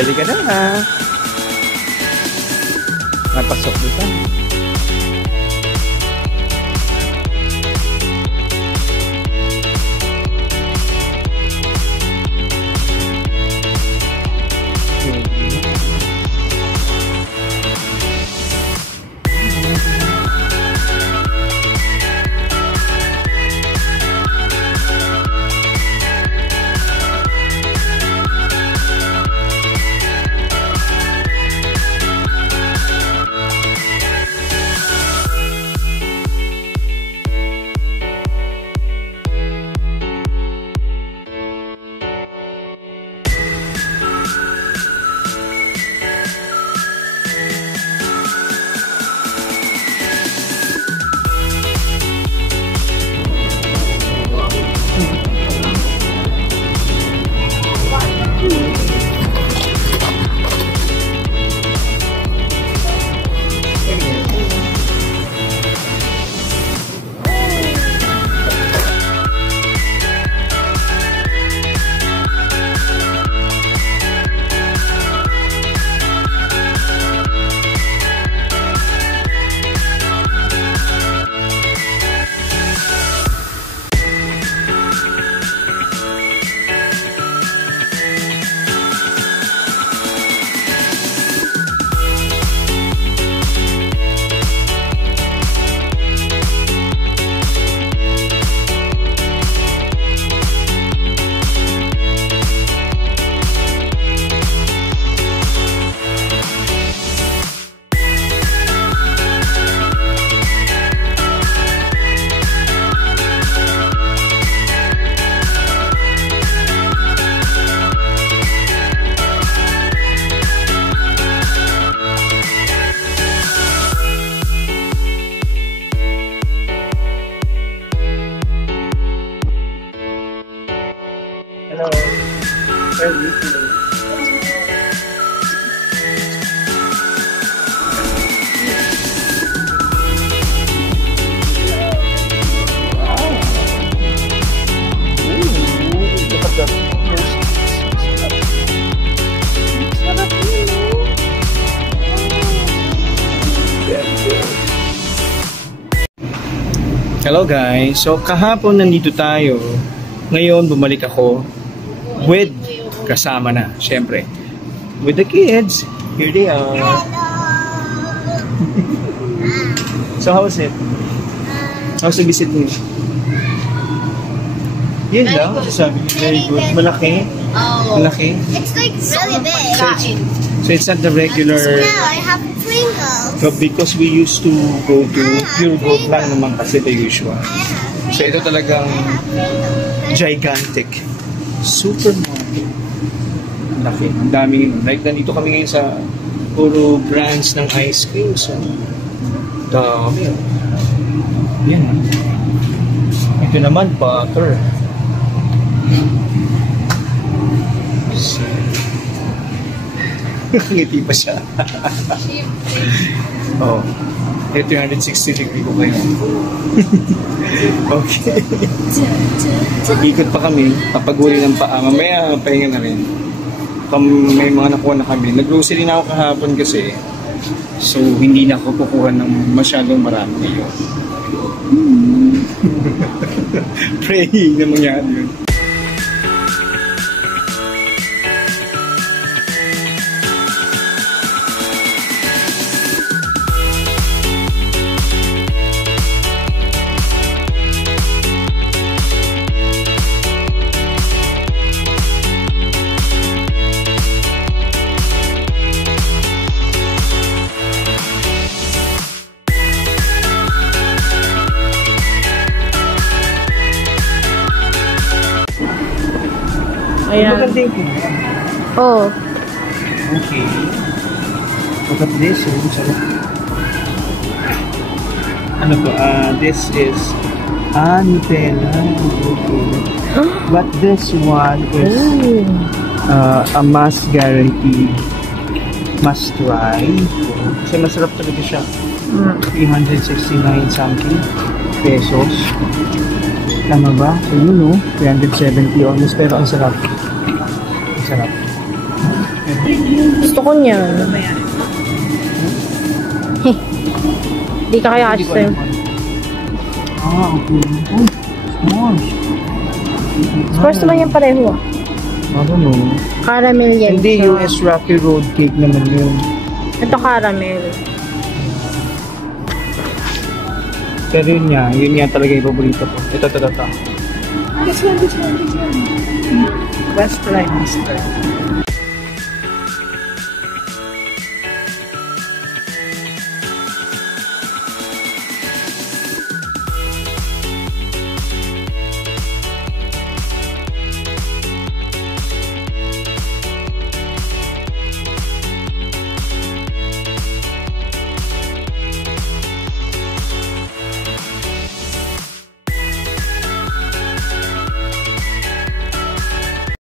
Halika na ha. Napasok dito. Hello guys, so kahapon nandito tayo. Ngayon bumalik ako with kasama na, syempre, with the kids. Here they are. So how was it? How's the visit niyo? Yun lang, sabi niyo, very good. Malaki? Malaki? It's like really big. So it's not the regular. I have Pringles. So because we used to go to pure gold lang naman kasi the usual. So ito talagang gigantic. Supermarket. Laki. Ang daming, like nandito kami ngayon sa puro brands ng ice cream. So dami. Yan. Ito naman butter. So, ngiti pa siya. Oh, 360 degree ko kayo. Okay. Ikot pa kami, papaguli ng paa. Mamaya pahinga na rin. May mga nakuha na kami. Nag-grocery na ako kahapon kasi. So, hindi na ako kukuha ng masyadong marami ngayon. Praying na mangyari yun. Ayan. Oh. Okay. Look at this. Ano to? This is Nutella. Okay. But this one is a must guarantee. Must try. Kasi masarap talaga siya. 369 something pesos. Tama ba? Ayun, no? 370 almost, pero ang sarap. Ang sarap. Gusto ko niyan. Di ka kaya Hindi ko kasi. alam kung ano. Okay. Oh, small. Scores naman yan pareho ah. Ako, no? Caramel yan. Hindi, siya. US Rocky Road Cake naman yun. Ito caramel. Pero yun nga talaga yung paborito ko. Ito. This one. Best try.